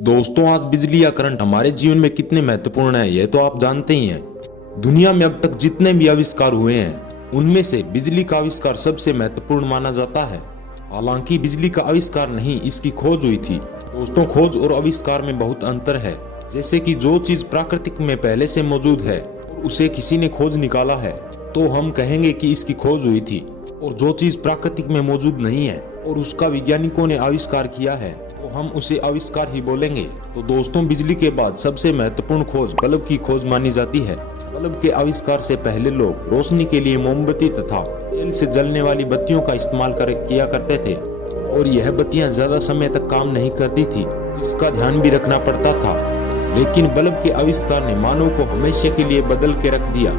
दोस्तों, आज बिजली या करंट हमारे जीवन में कितने महत्वपूर्ण है यह तो आप जानते ही हैं। दुनिया में अब तक जितने भी आविष्कार हुए हैं उनमें से बिजली का आविष्कार सबसे महत्वपूर्ण माना जाता है। हालांकि बिजली का आविष्कार नहीं, इसकी खोज हुई थी। दोस्तों, खोज और आविष्कार में बहुत अंतर है। जैसे कि जो चीज प्राकृतिक में पहले से मौजूद है और उसे किसी ने खोज निकाला है तो हम कहेंगे कि इसकी खोज हुई थी। और जो चीज प्राकृतिक में मौजूद नहीं है और उसका वैज्ञानिकों ने आविष्कार किया है तो हम उसे आविष्कार ही बोलेंगे। तो दोस्तों, बिजली के बाद सबसे महत्वपूर्ण खोज बल्ब की खोज मानी जाती है। बल्ब के आविष्कार से पहले लोग रोशनी के लिए मोमबत्ती तथा तेल से जलने वाली बत्तियों का इस्तेमाल किया करते थे और यह बत्तियां ज्यादा समय तक काम नहीं करती थी, इसका ध्यान भी रखना पड़ता था। लेकिन बल्ब के आविष्कार ने मानव को हमेशा के लिए बदल के रख दिया।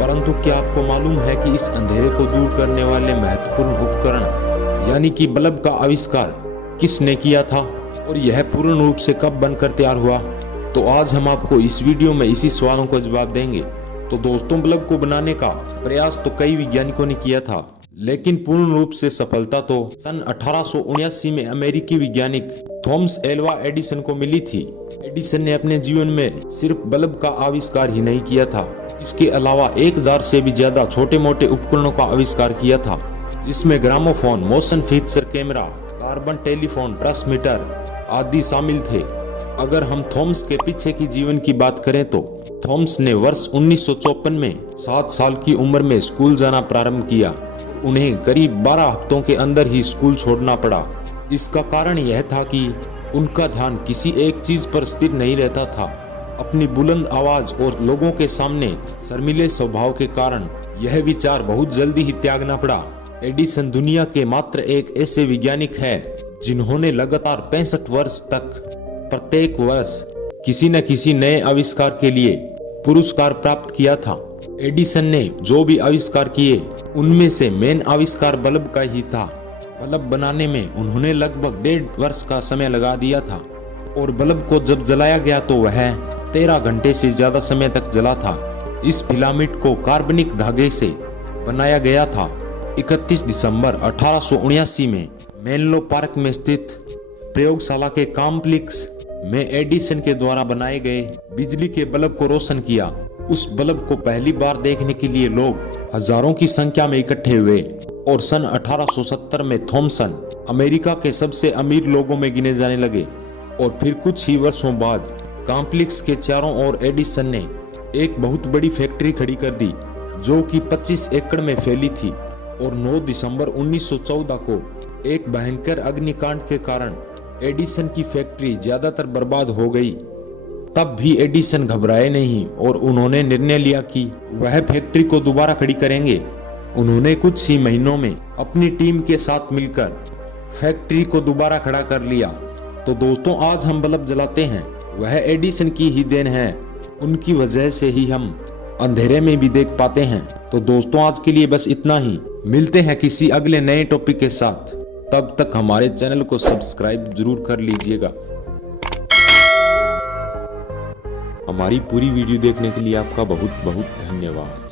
परंतु क्या आपको मालूम है कि इस अंधेरे को दूर करने वाले महत्वपूर्ण उपकरण यानी कि बल्ब का आविष्कार किसने किया था और यह पूर्ण रूप से कब बनकर तैयार हुआ? तो आज हम आपको इस वीडियो में इसी सवालों का जवाब देंगे। तो दोस्तों, बल्ब को बनाने का प्रयास तो कई वैज्ञानिकों ने किया था, लेकिन पूर्ण रूप से सफलता तो सन 1879 में अमेरिकी वैज्ञानिक थॉमस एल्वा एडिसन को मिली थी। एडिसन ने अपने जीवन में सिर्फ बल्ब का आविष्कार ही नहीं किया था, इसके अलावा 1000 से भी ज्यादा छोटे मोटे उपकरणों का आविष्कार किया था, जिसमें gramophone, motion picture camera, carbon telephone, transmitter आदि शामिल थे। अगर हम थॉमस के पीछे की जीवन की बात करें तो थॉमस ने वर्ष 1954 में 7 साल की उम्र में स्कूल जाना प्रारंभ किया। उन्हें करीब 12 हफ्तों के अंदर ही स्कूल छोड़ना पड़ा। इसका कारण यह था कि उनका ध्यान किसी एक चीज पर स्थिर नहीं रहता था। अपनी बुलंद आवाज और लोगों के सामने शर्मीले स्वभाव के कारण यह विचार बहुत जल्दी ही त्यागना पड़ा। एडिसन दुनिया के मात्र एक ऐसे वैज्ञानिक है जिन्होंने लगातार 65 वर्ष तक प्रत्येक वर्ष किसी न किसी नए आविष्कार के लिए पुरस्कार प्राप्त किया था। एडिसन ने जो भी आविष्कार किए उनमें से मेन आविष्कार बल्ब का ही था। बल्ब बनाने में उन्होंने लगभग 1.5 वर्ष का समय लगा दिया था और बल्ब को जब जलाया गया तो वह 13 घंटे से ज्यादा समय तक जला था। इस फिलामेंट को कार्बनिक धागे से बनाया गया था। 31 दिसंबर 1879 में मेनलो पार्क में स्थित प्रयोगशाला के कॉम्प्लेक्स में एडिसन के द्वारा बनाए गए बिजली के बल्ब को रोशन किया। उस बल्ब को पहली बार देखने के लिए लोग हजारों की संख्या में इकट्ठे हुए और सन 1870 में थॉमसन अमेरिका के सबसे अमीर लोगों में गिने जाने लगे। और फिर कुछ ही वर्षों बाद कॉम्प्लेक्स के चारों ओर एडिसन ने एक बहुत बड़ी फैक्ट्री खड़ी कर दी जो कि 25 एकड़ में फैली थी। और 9 दिसंबर 1914 को एक भयंकर अग्निकांड के कारण एडिसन की फैक्ट्री ज्यादातर बर्बाद हो गई। तब भी एडिसन घबराए नहीं और उन्होंने निर्णय लिया कि वह फैक्ट्री को दोबारा खड़ी करेंगे। उन्होंने कुछ ही महीनों में अपनी टीम के साथ मिलकर फैक्ट्री को दोबारा खड़ा कर लिया। तो दोस्तों, आज हम बल्ब जलाते हैं वह एडिसन की ही देन है। उनकी वजह से ही हम अंधेरे में भी देख पाते हैं। तो दोस्तों, आज के लिए बस इतना ही। मिलते हैं किसी अगले नए टॉपिक के साथ। तब तक हमारे चैनल को सब्सक्राइब जरूर कर लीजिएगा। हमारी पूरी वीडियो देखने के लिए आपका बहुत बहुत धन्यवाद।